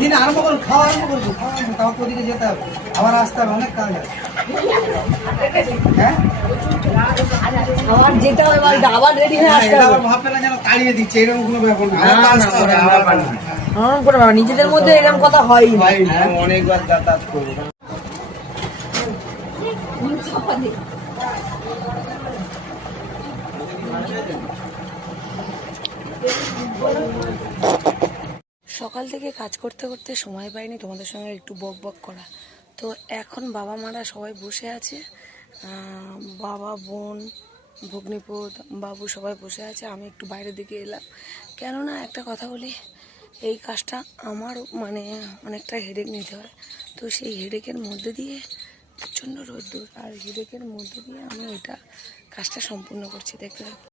দিন আরম্ভ করুন, খাওয়া আরম্ভ করবো, তারপর ওদিকে যেতে হবে, আবার আসতে হবে, অনেক কাজ আছে। হ্যাঁ আবার যেতে হবে, আবার রেডি হয়ে আসতে হবে। ভাববে না যেন তাড়িয়ে দিচ্ছে, এরকম কোনো ব্যাপার না। নিজেদের মধ্যে এরকম কথা হয় অনেকবার যাতায়াত করবো। সকাল থেকে কাজ করতে করতে সময় পাইনি তোমাদের সঙ্গে একটু বক বক করা। তো এখন বাবা মারা সবাই বসে আছে, বাবা, বোন, ভগ্নিপতি, বাবু সবাই বসে আছে। আমি একটু বাইরের দিকে এলাম, কেননা একটা কথা বলি, এই কাজটা আমার মানে অনেকটা হেডেক নিতে হয়। তো সেই হেডেকের মধ্যে দিয়ে প্রচণ্ড রোদ্দুর, আর হেডেকের মধ্যে দিয়ে আমি এটা কাজটা সম্পূর্ণ করছি, দেখতে থাকো।